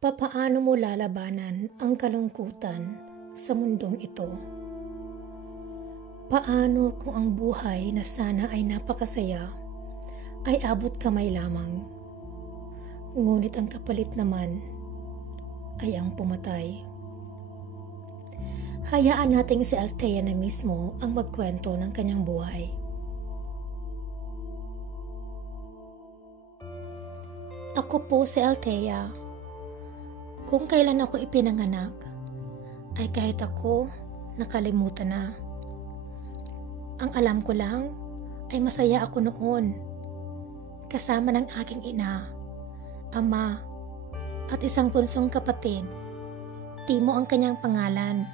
Papaano mo lalabanan ang kalungkutan sa mundong ito? Paano kung ang buhay na sana ay napakasaya ay abot kamay lamang, ngunit ang kapalit naman ay ang pumatay? Hayaan nating si Althea na mismo ang magkwento ng kanyang buhay. Ako po si Althea. Kung kailan ako ipinanganak, ay kahit ako nakalimutan na. Ang alam ko lang ay masaya ako noon, kasama ng aking ina, ama, at isang bunsong kapatid. Timo ang kanyang pangalan.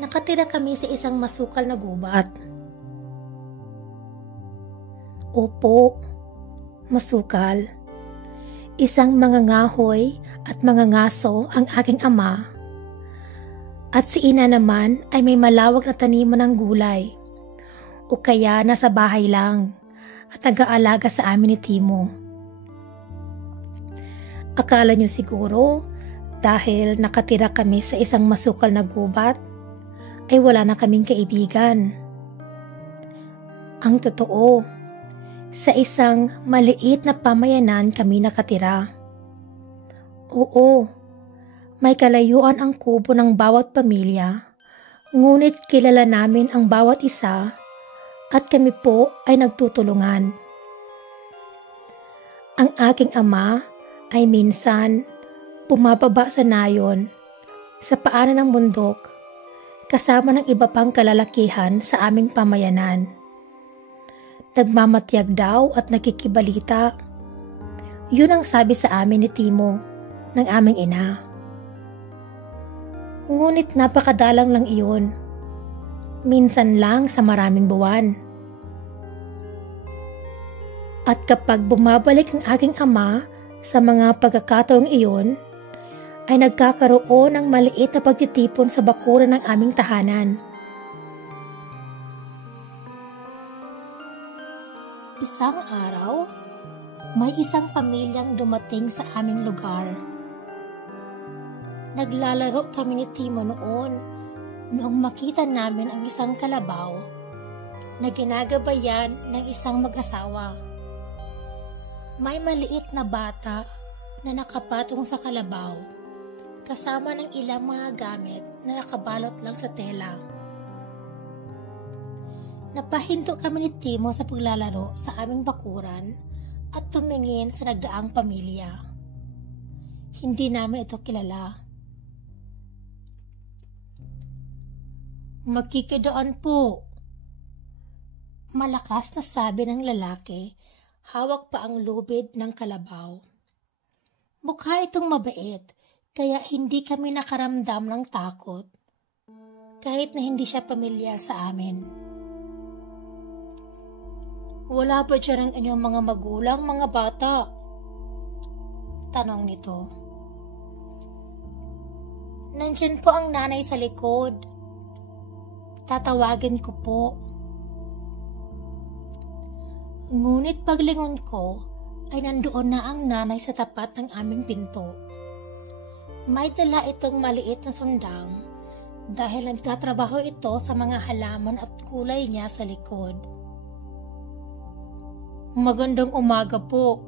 Nakatira kami sa isang masukal na gubat. Opo, masukal. Isang mangangahoy at mangangaso ang aking ama. At si ina naman ay may malawak na taniman ng gulay. O kaya nasa bahay lang at nag-aalaga sa amin ni Timo. Akala niyo siguro dahil nakatira kami sa isang masukal na gubat ay wala na kaming kaibigan. Ang totoo, sa isang maliit na pamayanan kami nakatira. Oo, may kalayuan ang kubo ng bawat pamilya, ngunit kilala namin ang bawat isa at kami po ay nagtutulungan. Ang aking ama ay minsan bumababa sa nayon sa paanan ng bundok kasama ng iba pang kalalakihan sa aming pamayanan. Nagmamatiyag daw at nakikibalita. Yun ang sabi sa amin ni Timo ng aming ina. Ngunit napakadalang lang iyon. Minsan lang sa maraming buwan. At kapag bumabalik ang aking ama sa mga pagkakataong iyon, ay nagkakaroon ng maliit na pagtitipon sa bakuran ng aming tahanan. Isang araw, may isang pamilyang dumating sa aming lugar. Naglalaro kami ni Timo noong makita namin ang isang kalabaw na ginagabayan ng isang mag-asawa. May maliit na bata na nakapatong sa kalabaw, kasama ng ilang mga gamit na nakabalot lang sa tela. Napahinto kami ni Timo sa paglalaro sa aming bakuran at tumingin sa nagdaang pamilya. Hindi namin ito kilala. Makikidaan po. Malakas na sabi ng lalaki, hawak pa ang lubid ng kalabaw. Mukha itong mabait, kaya hindi kami nakaramdam ng takot, kahit na hindi siya pamilyar sa amin. Wala ba dyan ang inyong mga magulang, mga bata? Tanong nito. Nandyan po ang nanay sa likod. Tatawagin ko po. Ngunit paglingon ko, ay nandoon na ang nanay sa tapat ng aming pinto. May dala itong maliit na sundang dahil nagtatrabaho ito sa mga halaman at kulay niya sa likod. Magandang umaga po.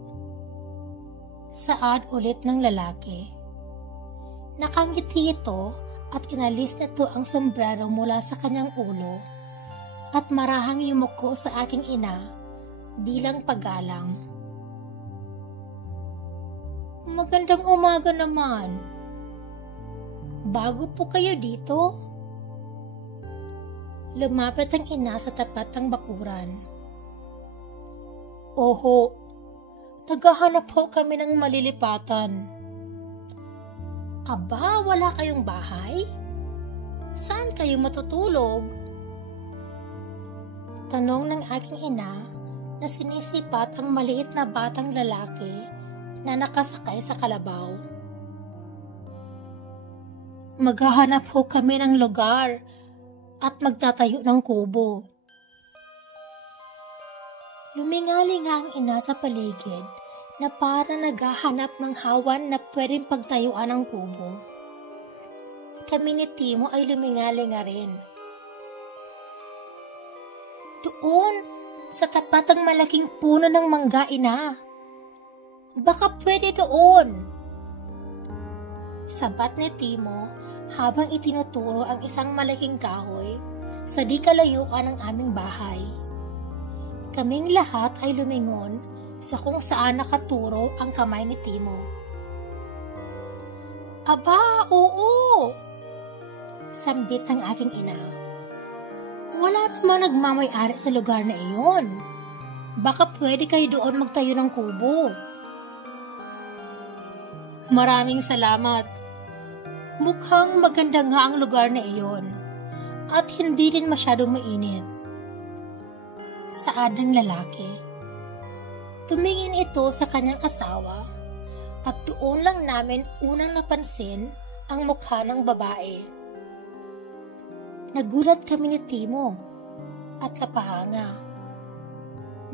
Saad ulit ng lalaki. Nakangiti ito at inalis nito ang sombrero mula sa kanyang ulo at marahang yumuko sa aking ina bilang paggalang. Magandang umaga naman. Bago po kayo dito? Lumapit ang ina sa tapat ng bakuran. Oho, naghahanap po kami ng malilipatan. Aba, wala kayong bahay? Saan kayo matutulog? Tanong ng aking ina na sinisipat ang maliit na batang lalaki na nakasakay sa kalabaw. Maghahanap po kami ng lugar at magtatayo ng kubo. Lumingalinga ang ina sa paligid na para naghahanap ng hawan na pwedeng pagtayuan ng kubo. Kami ni Timo ay lumingalinga rin. Doon, sa tapat ng malaking puno ng mangga, ina. Baka pwede doon. Sabat ni Timo habang itinuturo ang isang malaking kahoy sa di kalayuan ng aming bahay. Kaming lahat ay lumingon sa kung saan nakaturo ang kamay ni Timo. Aba, oo! Sambit ng aking ina. Wala namang nagmamay-ari sa lugar na iyon. Baka pwede kayo doon magtayo ng kubo. Maraming salamat. Mukhang maganda nga ang lugar na iyon at hindi rin masyadong mainit. Saad ng lalaki. Tumingin ito sa kanyang asawa at doon lang namin unang napansin ang mukha ng babae. Nagulat kami ni Timo at napahanga.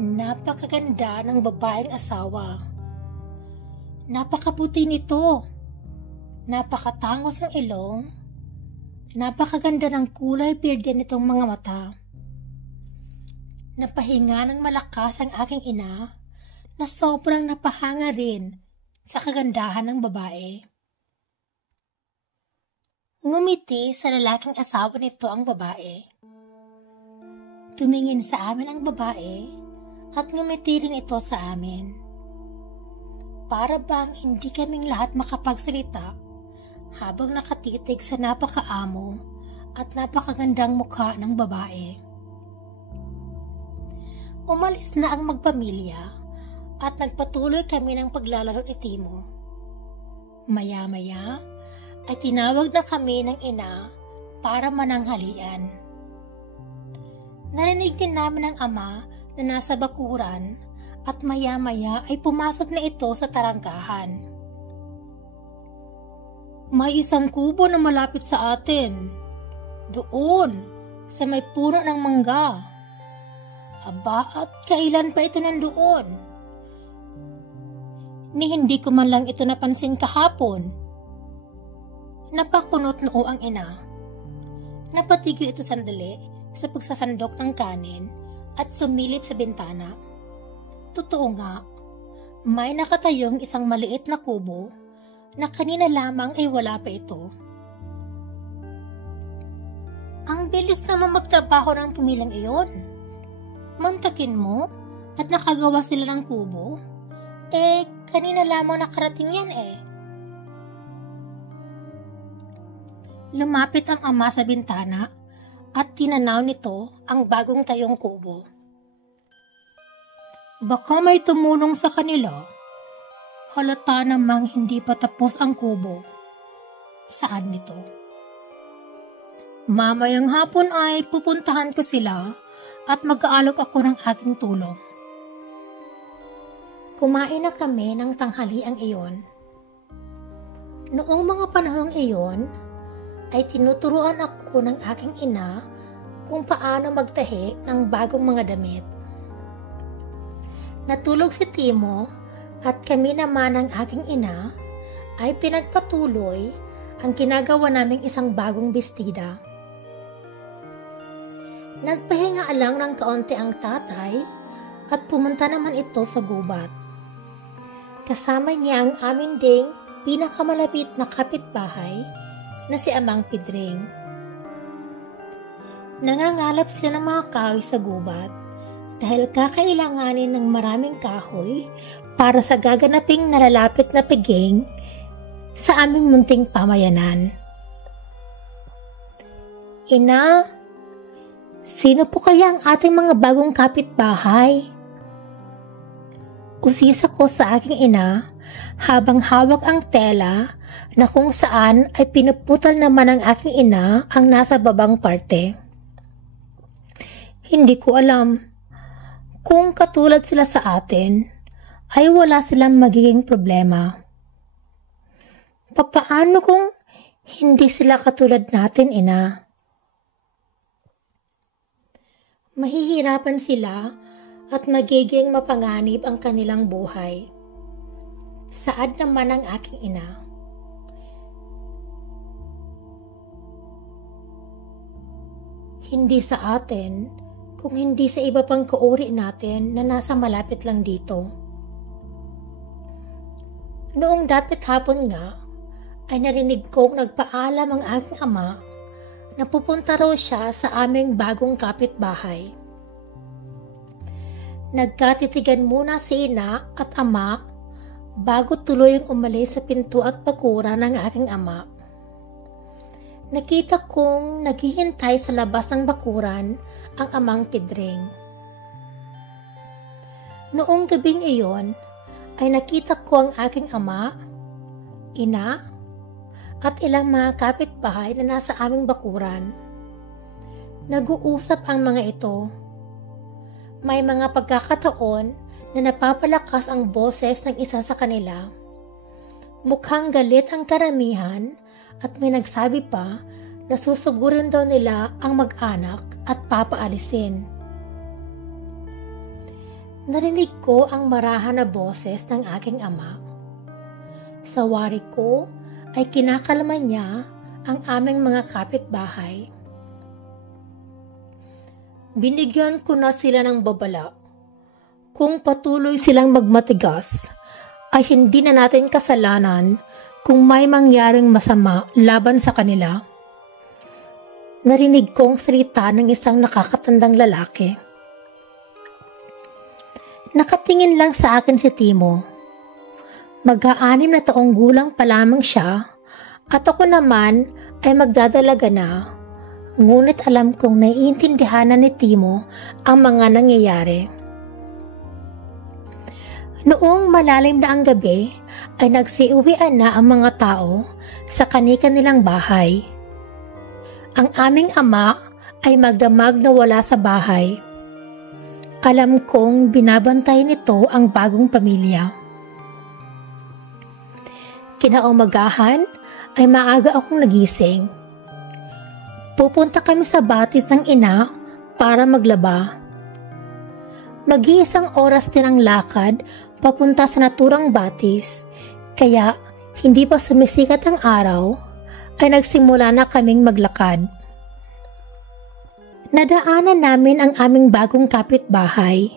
Napakaganda ng babaeng asawa. Napakaputi nito. Napakatangos ng ilong. Napakaganda ng kulay berde nitong mga mata. Napahinga ng malakas ang aking ina na sobrang napahanga rin sa kagandahan ng babae. Ngumiti sa lalaking asawa nito ang babae. Tumingin sa amin ang babae at ngumiti rin ito sa amin. Para bang hindi kaming lahat makapagsalita habang nakatitig sa napakaamo at napakagandang mukha ng babae. Umalis na ang magpamilya at nagpatuloy kami ng paglalaro ni Timo. Maya-maya ay tinawag na kami ng ina para mananghalian. Narinig din namin ang ama na nasa bakuran at maya-maya ay pumasok na ito sa tarangkahan. May isang kubo na malapit sa atin. Doon, sa may puno ng mangga. Aba, at kailan pa ito nandoon? Ni hindi ko man lang ito napansin kahapon. Napakunot noo ang ina. Napatigil ito sandali sa pagsasandok ng kanin at sumilip sa bintana. Totoo nga, may nakatayong isang maliit na kubo na kanina lamang ay wala pa ito. Ang bilis naman magtrabaho ng pumilang iyon. Mantakin mo at nakagawa sila ng kubo? Kanina lamang nakarating yan Lumapit ang ama sa bintana at tinanaw nito ang bagong tayong kubo. Baka may tumulong sa kanila. Halata namang hindi pa tapos ang kubo. Saad nito. Mamayang hapon ay pupuntahan ko sila at mag-aalok ako ng aking tulong. Kumain na kami ng tanghaliang iyon. Noong mga panahong iyon, ay tinuturuan ako ng aking ina kung paano magtahi ng bagong mga damit. Natulog si Timo at kami naman ng aking ina ay pinagpatuloy ang ginagawa naming isang bagong bestida. Nagpahinga lang ng kaunti ang tatay at pumunta naman ito sa gubat. Kasama niya ang amin ding pinakamalapit na kapitbahay na si Amang Pidring. Nangangalap sila ng mga kahoy sa gubat dahil kakailanganin ng maraming kahoy para sa gaganaping nalalapit na piging sa aming munting pamayanan. Ina, sino po kaya ang ating mga bagong kapitbahay? Usisa ko sa aking ina habang hawak ang tela na kung saan ay pinuputal naman ng aking ina ang nasa babang parte. Hindi ko alam kung katulad sila sa atin ay wala silang magiging problema. Papaano kung hindi sila katulad natin, ina? Mahihirapan sila at magiging mapanganib ang kanilang buhay. Saad naman ang aking ina. Hindi sa atin, kung hindi sa iba pang kauri natin na nasa malapit lang dito. Noong dapit hapon nga, ay narinig kong nagpaalam ang aking ama na pupunta raw siya sa aming bagong kapitbahay. Nagkatitigan muna si ina at ama bago tuluyang umalis sa pinto at pakura ng aking ama. Nakita kong naghihintay sa labas ng bakuran ang amang Pedring. Noong gabing iyon ay nakita ko ang aking ama, ina, at ilang mga kapitbahay na nasa aming bakuran. Nag-uusap ang mga ito. May mga pagkakataon na napapalakas ang boses ng isa sa kanila. Mukhang galit ang karamihan at may nagsabi pa na susugurin daw nila ang mag-anak at papaalisin. Narinig ko ang marahan na boses ng aking ama. Sa wari ko ay kinakalma niya ang aming mga kapitbahay. Binigyan ko na sila ng babala. Kung patuloy silang magmatigas, ay hindi na natin kasalanan kung may mangyaring masama laban sa kanila. Narinig kong salita ng isang nakakatandang lalaki. Nakatingin lang sa akin si Timo. Mag-aanim na taong gulang pa lamang siya at ako naman ay magdadalaga na. Ngunit alam kong naiintindihan na ni Timo ang mga nangyayari. Noong malalim na ang gabi ay nagsiuwian na ang mga tao sa kani-kanilang bahay. Ang aming ama ay magdamag na wala sa bahay. Alam kong binabantay nito ang bagong pamilya. Kinaumagahan ay maaga akong nagising. Pupunta kami sa batis ng ina para maglaba. Mag-iisang oras din ang lakad papunta sa naturang batis, kaya hindi pa sumisikat ang araw ay nagsimula na kaming maglakad. Nadaanan namin ang aming bagong kapitbahay.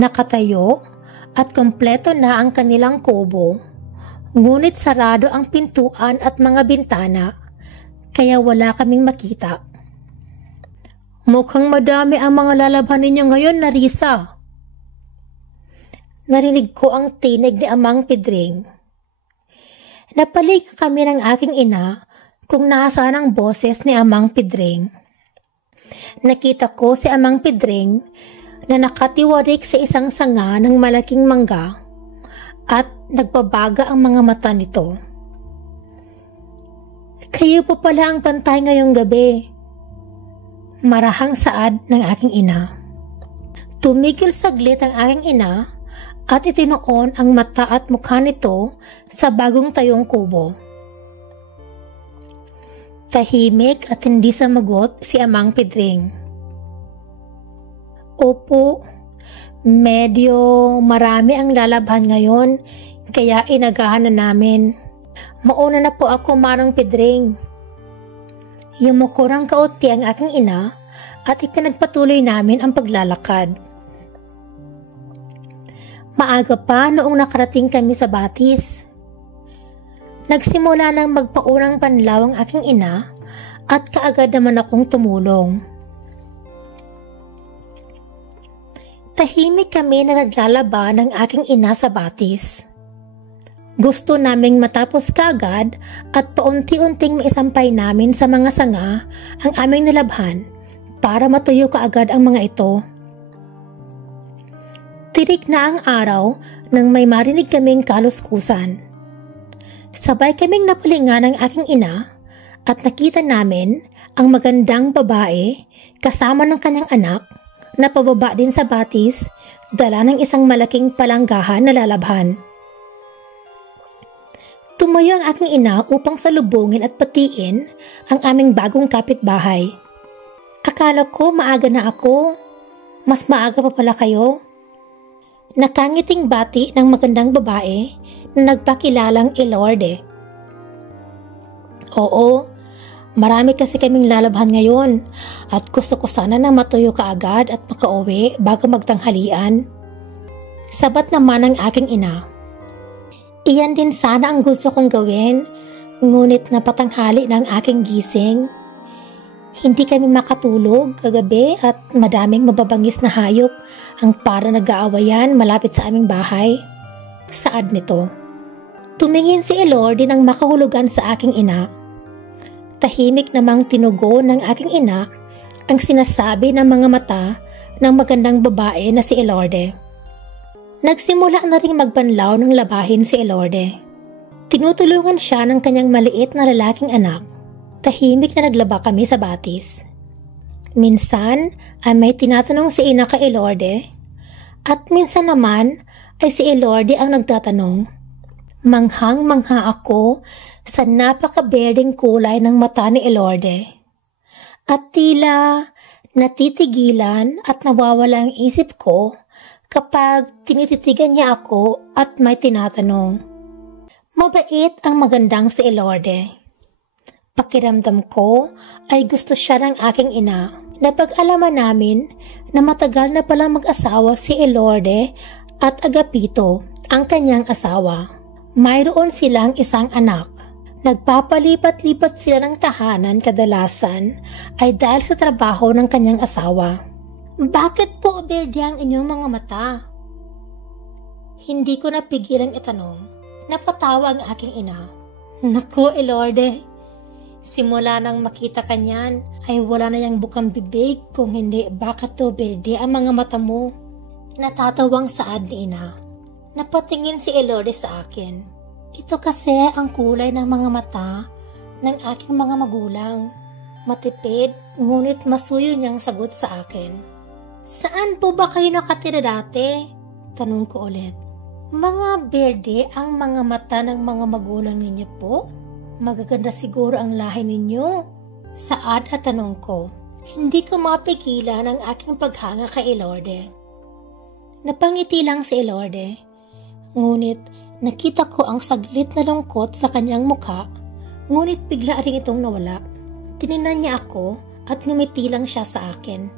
Nakatayo at kompleto na ang kanilang kubo, ngunit sarado ang pintuan at mga bintana, kaya wala kaming makita. Mukhang madami ang mga lalaban ninyo ngayon, Narisa. Narinig ko ang tinig ni Amang Pedring. Napalig kami ng aking ina kung nasaan ang boses ni Amang Pedring. Nakita ko si Amang Pedring na nakatiwarik sa isang sanga ng malaking mangga at nagbabaga ang mga mata nito. Kayo po pala ang pantay ngayong gabi. Marahang saad ng aking ina. Tumigil saglit ang aking ina at itinuon ang mata at mukha nito sa bagong tayong kubo. Tahimik at hindi samagot si Amang Pedring. Opo, medyo marami ang lalabhan ngayon kaya inagahan na namin. Mauna na po ako, Manong Pedring. Yumukurang kaunti ang aking ina at ipinagpatuloy namin ang paglalakad. Maaga pa noong nakarating kami sa batis. Nagsimula nang magpaunang panlaw ang aking ina at kaagad naman akong tumulong. Tahimik kami na naglalaba ng aking ina sa batis. Gusto naming matapos kaagad at paunti-unting maisampay namin sa mga sanga ang aming nalabhan para matuyo kaagad ang mga ito. Tirik na ang araw nang may marinig kaming kaluskusan. Sabay kaming napalingan ng aking ina at nakita namin ang magandang babae kasama ng kanyang anak na pababa din sa batis, dala ng isang malaking palanggahan na lalabhan. Tumayo ang aking ina upang salubungin at patiin ang aming bagong kapitbahay. Akala ko maaga na ako. Mas maaga pa pala kayo. Nakangiting bati ng magandang babae na nagpakilalang Elorde. Oo, marami kasi kaming lalabhan ngayon at gusto ko sana na matuyo ka agad at makauwi bago magtanghalian. Sabat naman ang aking ina. Iyan din sana ang gusto kong gawin, ngunit napatanghali ng aking gising. Hindi kami makatulog kagabi at madaming mababangis na hayop ang para nag-aawayan malapit sa aming bahay. Saad nito. Tumingin si Elorde nang makahulugan sa aking ina. Tahimik namang tinugon ng aking ina ang sinasabi ng mga mata ng magandang babae na si Elorde. Nagsimula na ring magbanlaw ng labahin si Elorde. Tinutulungan siya ng kanyang maliit na lalaking anak. Tahimik na naglaba kami sa batis. Minsan ay may tinatanong si ina kay Elorde at minsan naman ay si Elorde ang nagtatanong. Manghang-mangha ako sa napakaberdeng kulay ng mata ni Elorde. At tila natitigilan at nawawala ang isip ko kapag tinititigan niya ako at may tinatanong. Mabait ang magandang si Elorde. Pakiramdam ko ay gusto siya ng aking ina. Napag-alaman namin na matagal na palang mag-asawa si Elorde at Agapito, ang kanyang asawa. Mayroon silang isang anak. Nagpapalipat-lipat sila ng tahanan kadalasan ay dahil sa trabaho ng kanyang asawa. Bakit po berde ang inyong mga mata? Hindi ko napigilang itanong. Napatawa ang aking ina. Naku, Elorde, simula nang makita ka niyan ay wala na yang bukang bibig kung hindi bakit to berde ang mga mata mo. Natatawang saad ni ina. Napatingin si Elorde sa akin. Ito kasi ang kulay ng mga mata ng aking mga magulang. Matipid, ngunit masuyo niyang sagot sa akin. Saan po ba kayo nakatira dati? Tanong ko ulit. Mga berde ang mga mata ng mga magulang ninyo po? Magaganda siguro ang lahi ninyo. Saad at tanong ko. Hindi ko mapigilan ang aking paghanga kay Elorde. Napangiti lang si Elorde. Ngunit nakita ko ang saglit na lungkot sa kanyang mukha, ngunit bigla rin itong nawala. Tinignan niya ako at ngumiti lang siya sa akin.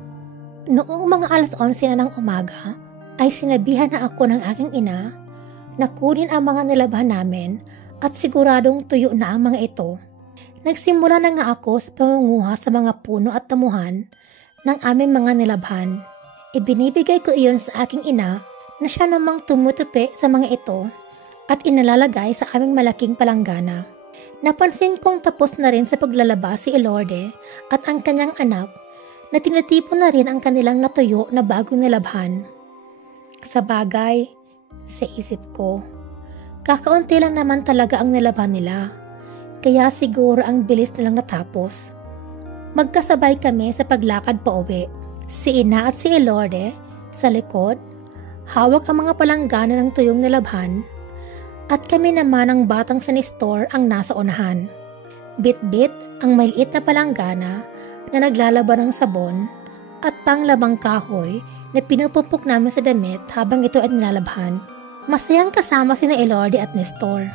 Noong mga 11:00 na ng umaga, ay sinabihan na ako ng aking ina na kunin ang mga nilabhan namin at siguradong tuyo na ang mga ito. Nagsimula na nga ako sa pangunguha sa mga puno at damuhan ng aming mga nilabhan. Ibinibigay ko iyon sa aking ina na siya namang tumutupi sa mga ito at inalalagay sa aming malaking palanggana. Napansin kong tapos na rin sa paglalaba si Elorde at ang kanyang anak na tinatipon na rin ang kanilang natuyo na bagong nilabhan. Sa bagay, sa isip ko, kakaunti lang naman talaga ang nilabhan nila, kaya siguro ang bilis nilang natapos. Magkasabay kami sa paglakad pa uwi. Si ina at si Elorde sa likod, hawak ang mga palanggana ng tuyong nilabhan, at kami naman ang batang sa Nestor ang nasa unahan. Bit-bit ang maliit na palanggana na naglalaban ng sabon at panglabang kahoy na pinupupok namin sa damit habang ito ay nilalabhan. Masayang kasama sina Elorde at Nestor.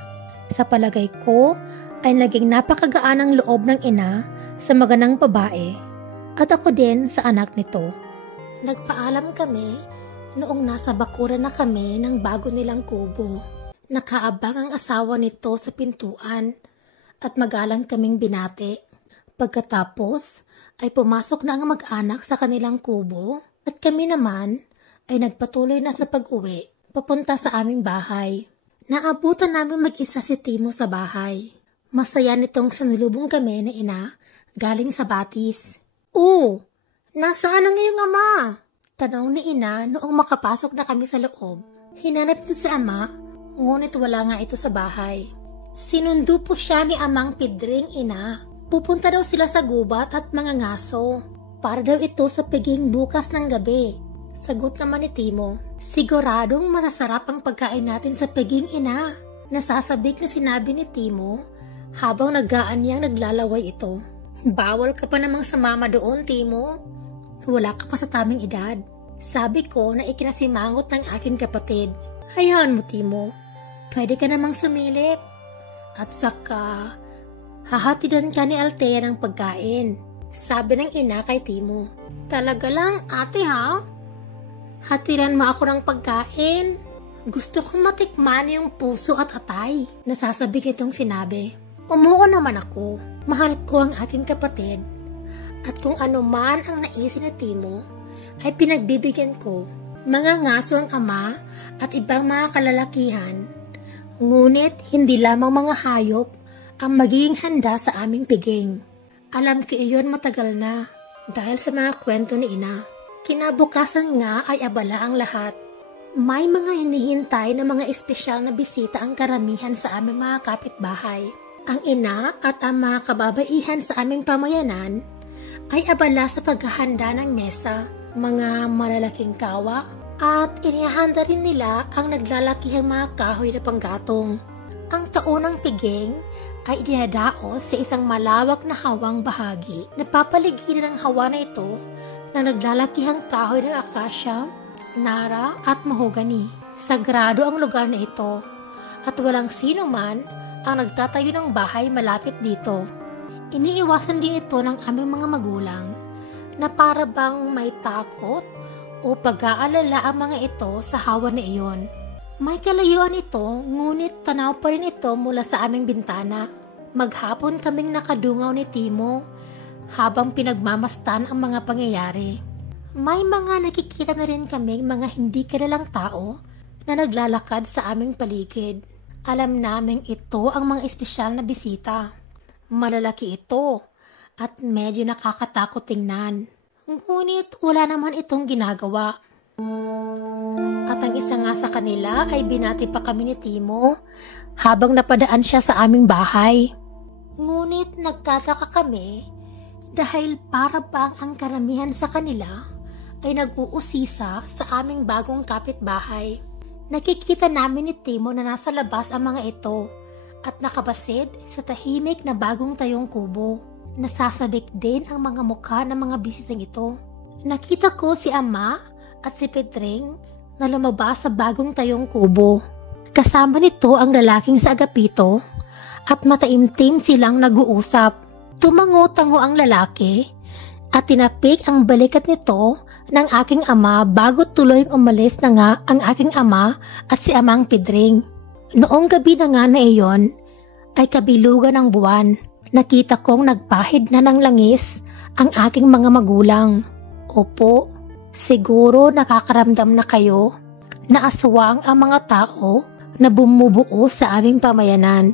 Sa palagay ko ay naging napakagaan ang loob ng ina sa maganang babae at ako din sa anak nito. Nagpaalam kami noong nasa bakuran na kami ng bago nilang kubo. Nakaabang ang asawa nito sa pintuan at magalang kaming binati. Pagkatapos ay pumasok na ang mag-anak sa kanilang kubo at kami naman ay nagpatuloy na sa pag-uwi papunta sa aming bahay. Naabutan namin mag-isa si Timo sa bahay. Masaya nitong sanilubong kami na ina galing sa batis. Nasaan ang iyong ama? Tanong ni ina noong makapasok na kami sa loob. Hinanap ito si ama, ngunit wala nga ito sa bahay. Sinundo po siya ni amang Pidring ina. Pupunta daw sila sa gubat at mga ngaso. Para daw ito sa piging bukas ng gabi. Sagot naman ni Timo. Siguradong masasarap ang pagkain natin sa piging ina. Nasasabik na sinabi ni Timo habang naggaan niyang naglalaway ito. Bawal ka pa namang sumama doon, Timo. Wala ka pa sa taming edad. Sabi ko na ikinasimangot ng aking kapatid. Hayaan mo, Timo. Pwede ka namang sumilip. At saka, hahatidan ka ni Althea ng pagkain, sabi ng ina kay Timo. Talaga lang, ate ha? Hatiran mo ako ng pagkain. Gusto kong matikman yung puso at atay, nasasabi nitong sinabi. Umuo naman ako. Mahal ko ang aking kapatid. At kung ano man ang naisin ni Timo, ay pinagbibigyan ko. Mga ngaso ang ama at ibang mga kalalakihan. Ngunit hindi lamang mga hayop ang magiging handa sa aming piging. Alam ko iyon matagal na dahil sa mga kwento ni ina. Kinabukasan nga ay abala ang lahat. May mga hinihintay na mga espesyal na bisita ang karamihan sa aming mga kapitbahay. Ang ina at ang mga kababaihan sa aming pamayanan ay abala sa paghahanda ng mesa, mga malalaking kawa, at inihanda rin nila ang naglalakihang mga kahoy na panggatong. Ang taunang piging ay idinadaos sa isang malawak na hawang bahagi. Napapaligiran ang hawa na ito ng naglalakihang kahoy ng akasya, nara at mahogani. Sagrado ang lugar na ito at walang sino man ang nagtatayo ng bahay malapit dito. Iniiwasan din ito ng aming mga magulang na para bang may takot o pag-aalala ang mga ito sa hawa na iyon. May kalayuan ito, ngunit tanaw pa rin ito mula sa aming bintana. Maghapon kaming nakadungaw ni Timo habang pinagmamastan ang mga pangyayari. May mga nakikita na rin kaming mga hindi kilalang tao na naglalakad sa aming paligid. Alam naming ito ang mga espesyal na bisita. Malalaki ito at medyo nakakatakot tingnan. Ngunit wala naman itong ginagawa. At ang isa nga sa kanila ay binati pa kami ni Timo habang napadaan siya sa aming bahay. Ngunit nagtataka kami dahil para bang ang karamihan sa kanila ay nag-uusisa sa aming bagong kapitbahay. Nakikita namin ni Timo na nasa labas ang mga ito at nakabasid sa tahimik na bagong tayong kubo. Nasasabik din ang mga mukha ng mga bisitang ito. Nakita ko si Ama at si Pedring na lumabas sa bagong tayong kubo. Kasama nito ang lalaking sa agapito at mataimtim silang nag-uusap. Tumango-tango ang lalaki at tinapik ang balikat nito ng aking ama bago tuloy umalis na nga ang aking ama at si Amang Pedring. Noong gabi na nga na iyon ay kabilugan ng buwan. Nakita kong nagpahid na ng langis ang aking mga magulang. Opo, siguro nakakaramdam na kayo na aswang ang mga tao na bumubuo sa aming pamayanan.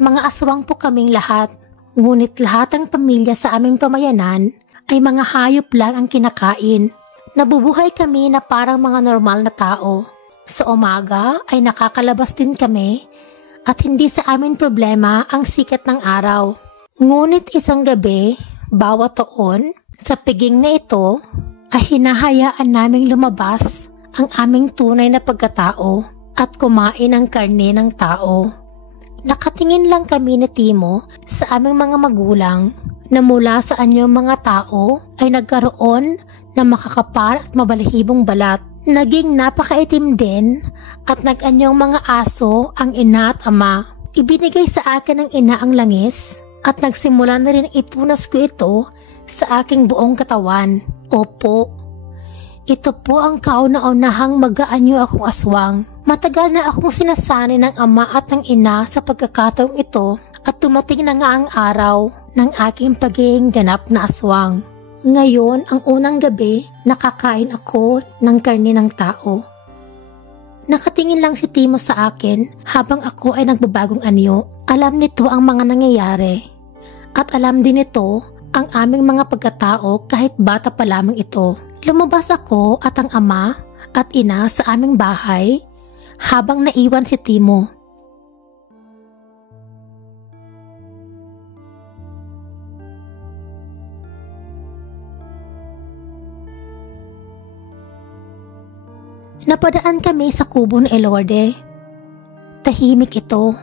Mga aswang po kaming lahat, ngunit lahat ng pamilya sa aming pamayanan ay mga hayop lang ang kinakain. Nabubuhay kami na parang mga normal na tao. Sa umaga ay nakakalabas din kami at hindi sa amin problema ang sikat ng araw. Ngunit isang gabi, bawat taon, sa piging na ito ay hinahayaan naming lumabas ang aming tunay na pagkatao at kumain ang karne ng tao. Nakatingin lang kami ni Timo sa aming mga magulang na mula sa anyong mga tao ay nagkaroon ng makakapal at mabalahibong balat. Naging napakaitim din at nag-anyong mga aso ang ina at ama. Ibinigay sa akin ng ina ang langis at nagsimula na rin ipunas ko ito sa aking buong katawan. Opo, ito po ang kauna-unahang mag-aanyo akong aswang. Matagal na akong sinasanay ng ama at ng ina sa pagkakataong ito at dumating na nga ang araw ng aking pagiging ganap na aswang. Ngayon, ang unang gabi, nakakain ako ng karne ng tao. Nakatingin lang si Timo sa akin habang ako ay nagbabagong anyo. Alam nito ang mga nangyayari. At alam din nito ang aming mga pagkatao kahit bata pa lamang ito. Lumabas ako at ang ama at ina sa aming bahay habang naiwan si Timo. Napadaan kami sa kubo ni Elorde. Tahimik ito.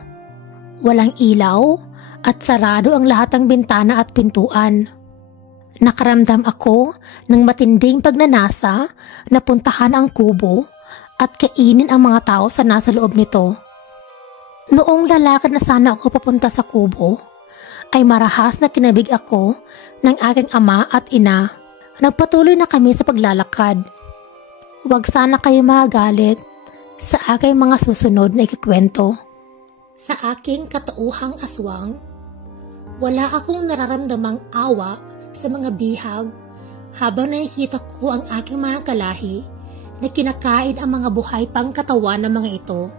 Walang ilaw at sarado ang lahat ng bintana at pintuan. Nakaramdam ako ng matinding pagnanasa na puntahan ang kubo at kainin ang mga tao sa nasa loob nito. Noong lalakad na sana ako papunta sa kubo, ay marahas na kinabig ako ng aking ama at ina. Nagpatuloy na kami sa paglalakad. Huwag sana kayo magagalit sa aking mga susunod na ikikwento. Sa aking katauhang aswang, wala akong nararamdamang awa sa mga bihag habang nakikita ko ang aking mga kalahi na kinakain ang mga buhay pang katawan ng mga ito.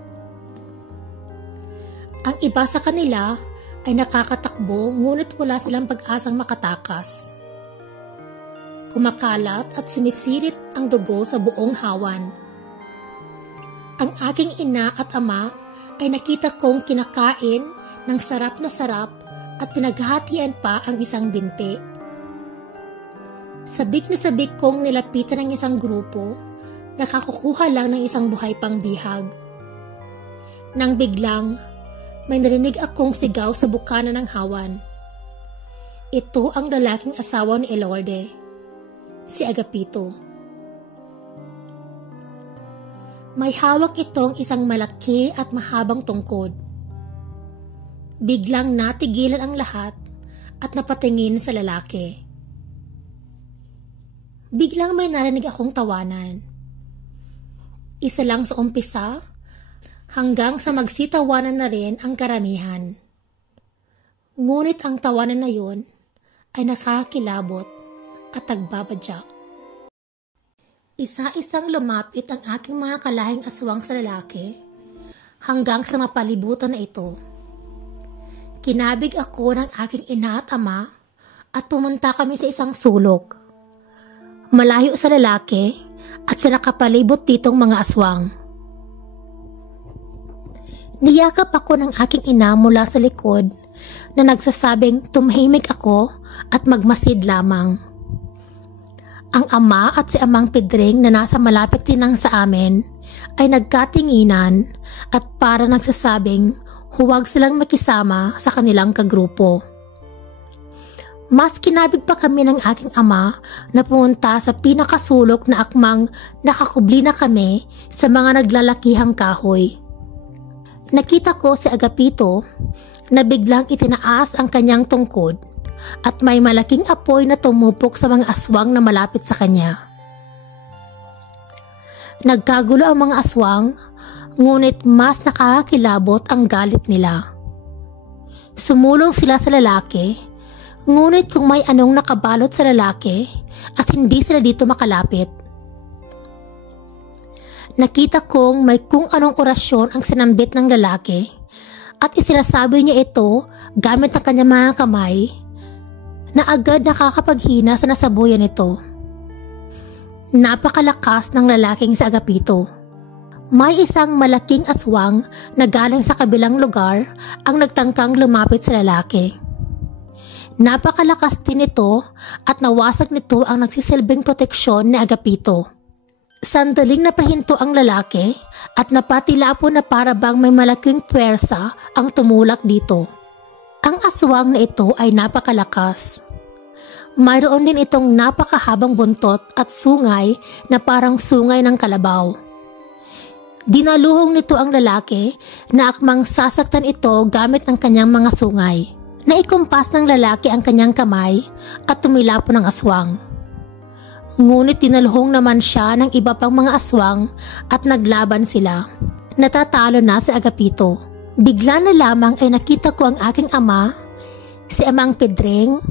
Ang iba sa kanila ay nakakatakbo ngunit wala silang pag-asang makatakas. Kumakalat at sumisirit ang dugo sa buong hawan. Ang aking ina at ama ay nakita kong kinakain ng sarap na sarap at pinaghahatian pa ang isang binti. Sabik na sabik kong nilapitan ng isang grupo, nakakukuha lang ng isang buhay pang bihag. Nang biglang, may narinig akong sigaw sa bukana ng hawan. Ito ang lalaking asawa ni Elorde, si Agapito. May hawak itong isang malaki at mahabang tungkod. Biglang natigilan ang lahat at napatingin sa lalaki. Biglang may narinig akong tawanan. Isa lang sa umpisa, hanggang sa magsitawanan na rin ang karamihan. Ngunit ang tawanan na yun ay nakakilabot at nagbabadyak. Isa-isang lumapit ang aking mga kalahing aswang sa lalaki hanggang sa mapalibutan na ito. Kinabig ako ng aking ina at ama at pumunta kami sa isang sulok. Malayo sa lalaki at sa nakapalibot ditong mga aswang. Niyakap ako ng aking ina mula sa likod na nagsasabing tumahimik ako at magmasid lamang. Ang ama at si Amang Pedring na nasa malapit tinang sa amin ay nagkatinginan at para nagsasabing huwag silang makisama sa kanilang kagrupo. Mas kinabig pa kami ng aking ama na pumunta sa pinakasulok na akmang nakakubli na kami sa mga naglalakihang kahoy. Nakita ko si Agapito na biglang itinaas ang kanyang tungkod at may malaking apoy na tumupok sa mga aswang na malapit sa kanya. Nagkagulo ang mga aswang, ngunit mas nakakakilabot ang galit nila. Sumulong sila sa lalaki, ngunit kung may anong nakabalot sa lalaki at hindi sila dito makalapit. Nakita kong may kung anong orasyon ang sinambit ng lalaki at isinasabi niya ito gamit ang kanyang mga kamay na agad nakakapaghina sa nasabuyan nito. Napakalakas ng lalaking si Agapito. May isang malaking aswang na galing sa kabilang lugar ang nagtangkang lumapit sa lalaki. Napakalakas din ito at nawasag nito ang nagsisilbing proteksyon ni Agapito. Sandaling napahinto ang lalaki at napatilapo na para bang may malaking puwersa ang tumulak dito. Ang aswang na ito ay napakalakas. Mayroon din itong napakahabang buntot at sungay na parang sungay ng kalabaw. Dinaluhong nito ang lalaki na akmang sasaktan ito gamit ang kanyang mga sungay. Naikumpas ng lalaki ang kanyang kamay at tumilapo ng aswang. Ngunit dinaluhong naman siya ng iba pang mga aswang at naglaban sila. Natatalo na si Agapito. Bigla na lamang ay nakita ko ang aking ama, si Amang Pedring,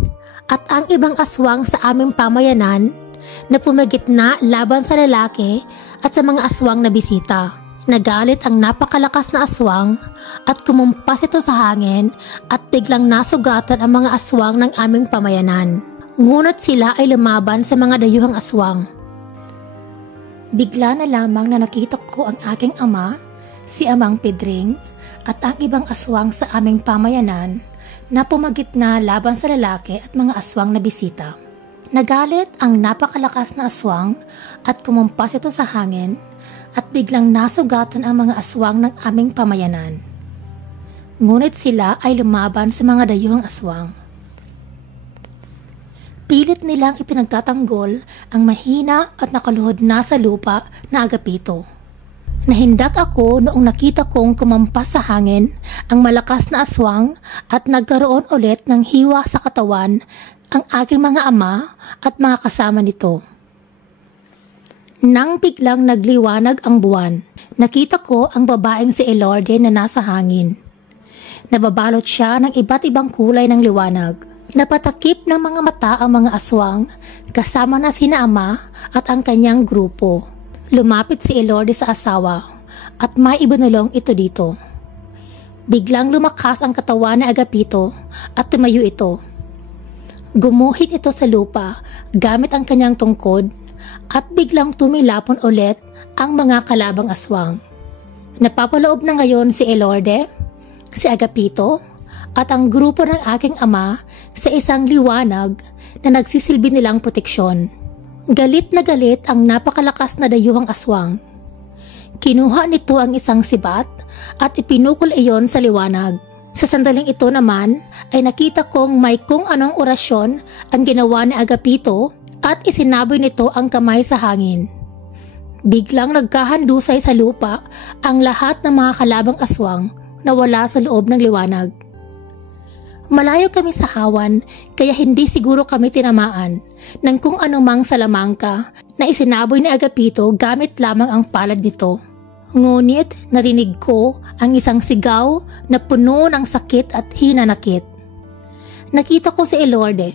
at ang ibang aswang sa aming pamayanan na pumagitna laban sa lalaki at sa mga aswang na bisita. Nagalit ang napakalakas na aswang at kumumpas ito sa hangin at biglang nasugatan ang mga aswang ng aming pamayanan. Ngunit sila ay lumaban sa mga dayuhang aswang. Bigla na lamang na nakita ko ang aking ama, si Amang Pedring, at ang ibang aswang sa aming pamayanan na pumagitna laban sa lalaki at mga aswang na bisita. Nagalit ang napakalakas na aswang at kumumpas ito sa hangin at biglang nasugatan ang mga aswang ng aming pamayanan. Ngunit sila ay lumaban sa mga dayuhang aswang. Pilit nilang ipinagtatanggol ang mahina at nakaluhod na sa lupa na Agapito. Nahindak ako noong nakita kong kumampas sa hangin ang malakas na aswang at nagkaroon ulit ng hiwa sa katawan ang aking mga ama at mga kasama nito. Nang biglang nagliwanag ang buwan, nakita ko ang babaeng si Elorde na nasa hangin. Nababalot siya ng iba't ibang kulay ng liwanag. Napatakip ng mga mata ang mga aswang kasama na sina ama at ang kanyang grupo. Lumapit si Elorde sa asawa at may ibinulong ito dito. Biglang lumakas ang katawan ni Agapito at tumayo ito. Gumuhit ito sa lupa gamit ang kanyang tungkod at biglang tumilapon ulit ang mga kalabang aswang. Napapaloob na ngayon si Elorde, si Agapito at ang grupo ng aking ama sa isang liwanag na nagsisilbi nilang proteksyon. Galit na galit ang napakalakas na dayuhang aswang. Kinuha nito ang isang sibat at ipinukol iyon sa liwanag. Sa sandaling ito naman ay nakita kong may kung anong orasyon ang ginawa ni Agapito at isinaboy nito ang kamay sa hangin. Biglang nagkahandusay sa lupa ang lahat ng mga kalabang aswang na wala sa loob ng liwanag. Malayo kami sa hawan kaya hindi siguro kami tinamaan ng kung anumang salamangka na isinaboy ni Agapito gamit lamang ang palad nito. Ngunit narinig ko ang isang sigaw na puno ng sakit at hinanakit. Nakita ko si Elorde,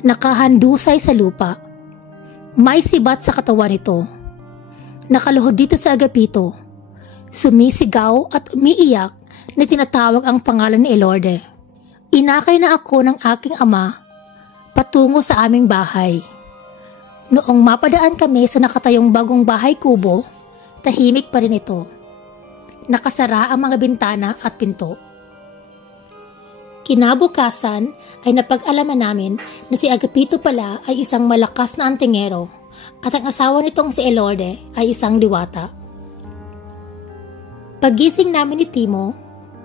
nakahandusay sa lupa. May sibat sa katawan nito. Nakaluhod dito sa Agapito. Sumisigaw at umiiyak na tinatawag ang pangalan ni Elorde. Inakay na ako ng aking ama patungo sa aming bahay. Noong mapadaan kami sa nakatayong bagong bahay kubo, tahimik pa rin ito. Nakasara ang mga bintana at pinto. Kinabukasan ay napag-alaman namin na si Agapito pala ay isang malakas na antingero at ang asawa nitong si Elorde ay isang diwata. Paggising namin ni Timo,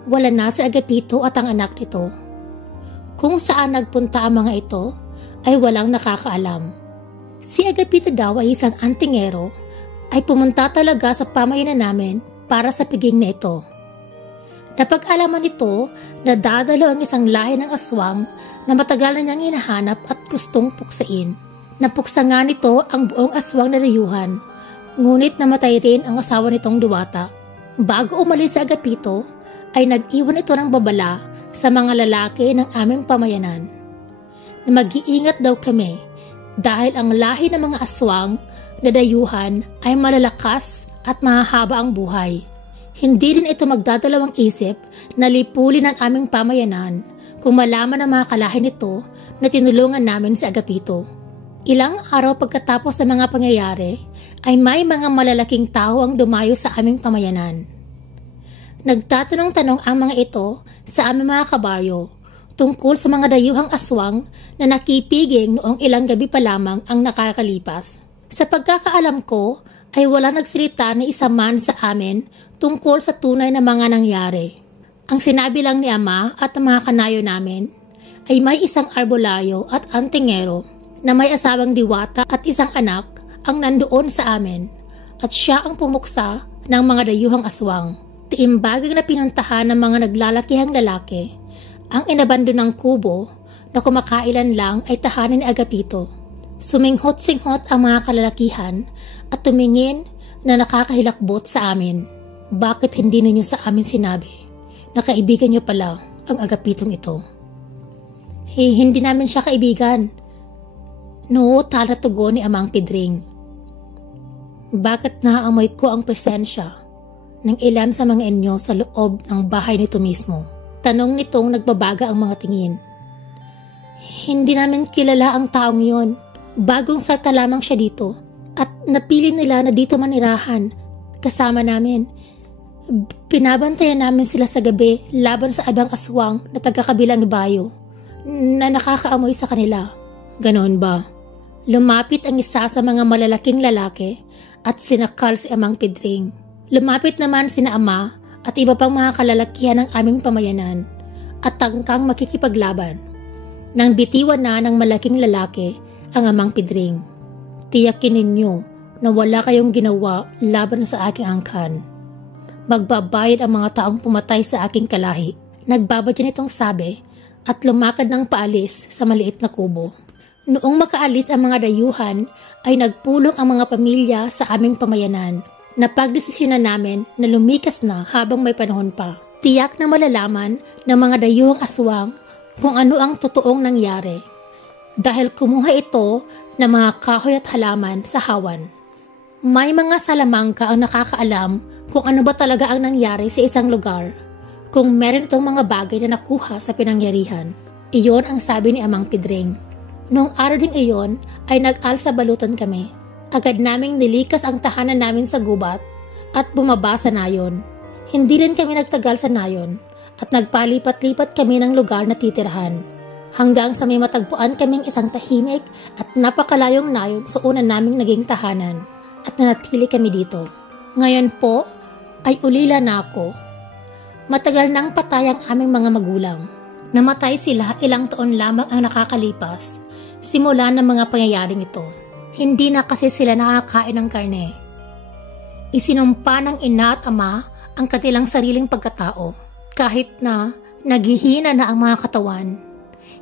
wala na si Agapito at ang anak nito. Kung saan nagpunta ang mga ito ay walang nakakaalam. Si Agapito daw ay isang antingero ay pumunta talaga sa pamayanan namin para sa piging na ito. Napag-alaman nito na dadalo ang isang lahi ng aswang na matagal na niyang hinahanap at gustong puksain. Napuksa nga nito ang buong aswang na dayuhan, ngunit namatay rin ang asawa nitong diwata. Bago umalis si Agapito ay nag-iwan ito ng babala sa mga lalaki ng aming pamayanan na mag-iingat daw kami dahil ang lahi ng mga aswang na dayuhan ay malalakas at mahahaba ang buhay. Hindi rin ito magdadalawang isip na lipulin ang aming pamayanan kung malaman ng mga kalahi nito na tinulungan namin si Agapito. Ilang araw pagkatapos ng mga pangyayari ay may mga malalaking tao ang dumayo sa aming pamayanan. Nagtatanong-tanong ang mga ito sa aming mga kabaryo tungkol sa mga dayuhang aswang na nakipiging noong ilang gabi pa lamang ang nakakalipas. Sa pagkakaalam ko ay walang nagsalita ni isa man sa amin tungkol sa tunay na mga nangyari. Ang sinabi lang ni ama at ang mga kanayo namin ay may isang arbolaryo at antingero na may asawang diwata at isang anak ang nandoon sa amin at siya ang pumuksa ng mga dayuhang aswang. Tiimbagang na pinuntahan ng mga naglalakihang lalaki, ang inabando ng kubo na kumakailan lang ay tahanan ni Agapito. Suminghot-singhot ang mga kalalakihan at tumingin na nakakahilakbot sa amin. Bakit hindi ninyo sa amin sinabi na kaibigan nyo pala ang Agapitong ito? Hindi namin siya kaibigan. No, tala tugon ni Amang Pedring. Bakit naaamoy ko ang presensya ng ilan sa mga inyo sa loob ng bahay nito mismo? Tanong nitong nagbabaga ang mga tingin. Hindi namin kilala ang taong yon. Bagong salta lamang siya dito at napili nila na dito manirahan kasama namin. Pinabantayan namin sila sa gabi laban sa ibang aswang na taga-kabilang bayo na nakakaamoy sa kanila. Ganon ba? Lumapit ang isa sa mga malalaking lalaki at sinakal si Amang Pedring. Lumapit naman sina ama at iba pang mga kalalakihan ng aming pamayanan at tangkang makikipaglaban. Nang bitiwan na ng malaking lalaki ang Amang Pedring. Tiyakin ninyo na wala kayong ginawa laban sa aking angkan. Magbabayad ang mga taong pumatay sa aking kalahi. Nagbabadya nitong sabi at lumakad ng paalis sa maliit na kubo. Noong makaalis ang mga dayuhan ay nagpulong ang mga pamilya sa aming pamayanan. Napagdesisyonan namin na lumikas na habang may panahon pa. Tiyak na malalaman ng mga dayuhang aswang kung ano ang totoong nangyari. Dahil kumuha ito ng mga kahoy at halaman sa hawan. May mga salamangka ang nakakaalam kung ano ba talaga ang nangyari sa isang lugar. Kung meron itong mga bagay na nakuha sa pinangyarihan. Iyon ang sabi ni Amang Pidring. Noong araw ding iyon ay nag-alsa balutan kami. Agad naming nilikas ang tahanan namin sa gubat at bumaba sa nayon. Hindi rin kami nagtagal sa nayon at nagpalipat-lipat kami ng lugar na titirahan. Hanggang sa may matagpuan kaming isang tahimik at napakalayong nayon sa una naming naging tahanan at nanatili kami dito. Ngayon po ay ulila na ako. Matagal nang patay ang aming mga magulang. Namatay sila ilang taon lamang ang nakakalipas simula ng mga pangyayaring ito. Hindi na kasi sila nakakain ng karne. Isinumpa ng ina at ama ang kanilang sariling pagkatao. Kahit na naghihina na ang mga katawan,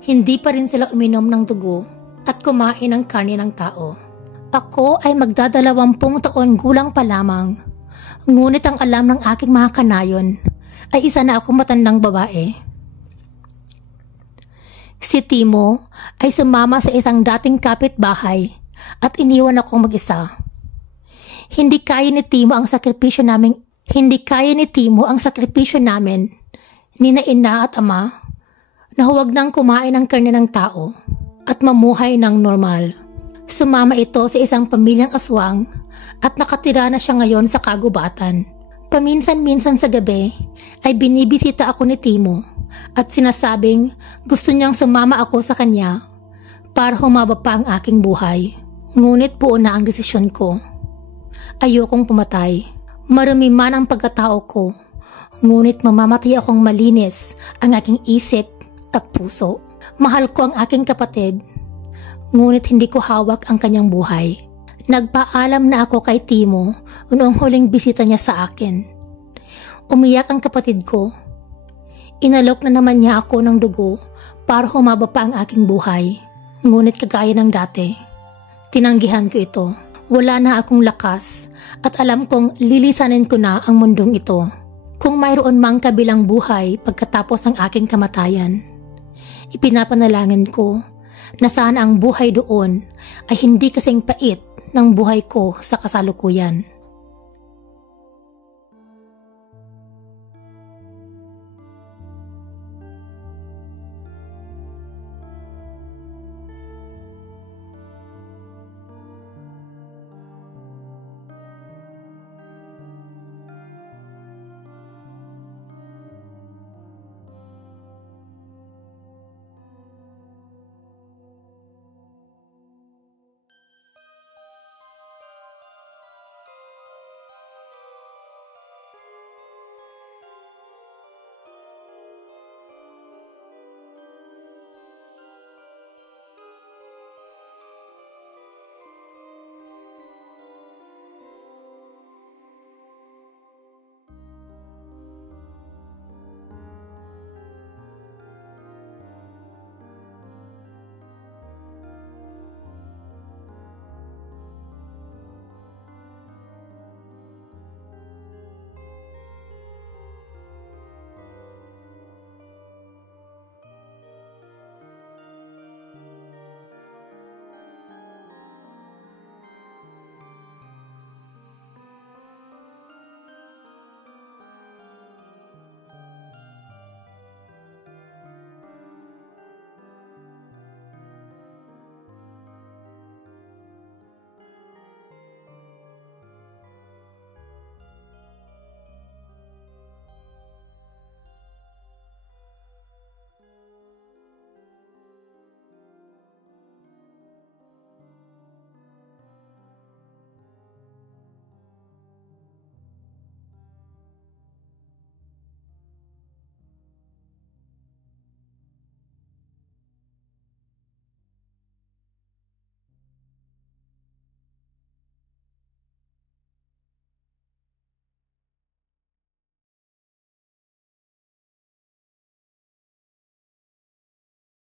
hindi pa rin sila uminom ng dugo at kumain ng karne ng tao. Ako ay magdadalawampung taon gulang pa lamang. Ngunit ang alam ng aking mga kanayon ay isa na akong matandang babae. Si Timo ay sumama sa isang dating kapitbahay at iniwan akong mag-isa. Hindi kaya ni Timo ang sakripisyo namin ni na ina at ama na huwag nang kumain ng karne ng tao at mamuhay ng normal. Sumama ito sa isang pamilyang aswang at nakatira na siya ngayon sa kagubatan. Paminsan-minsan sa gabi ay binibisita ako ni Timo at sinasabing gusto niyang sumama ako sa kanya para humaba pa ang aking buhay. Ngunit buo na ang desisyon ko. Ayokong pumatay. Marumi man ang pagkatao ko, ngunit mamamatay akong malinis ang aking isip at puso. Mahal ko ang aking kapatid, ngunit hindi ko hawak ang kanyang buhay. Nagpaalam na ako kay Timo noong huling bisita niya sa akin. Umiyak ang kapatid ko. Inalok na naman niya ako ng dugo para humaba pa ang aking buhay. Ngunit kagaya ng dati, tinanggihan ko ito. Wala na akong lakas at alam kong lilisanin ko na ang mundong ito. Kung mayroon mang kabilang buhay pagkatapos ng aking kamatayan, ipinapanalangin ko na sana ang buhay doon ay hindi kasing pait ng buhay ko sa kasalukuyan.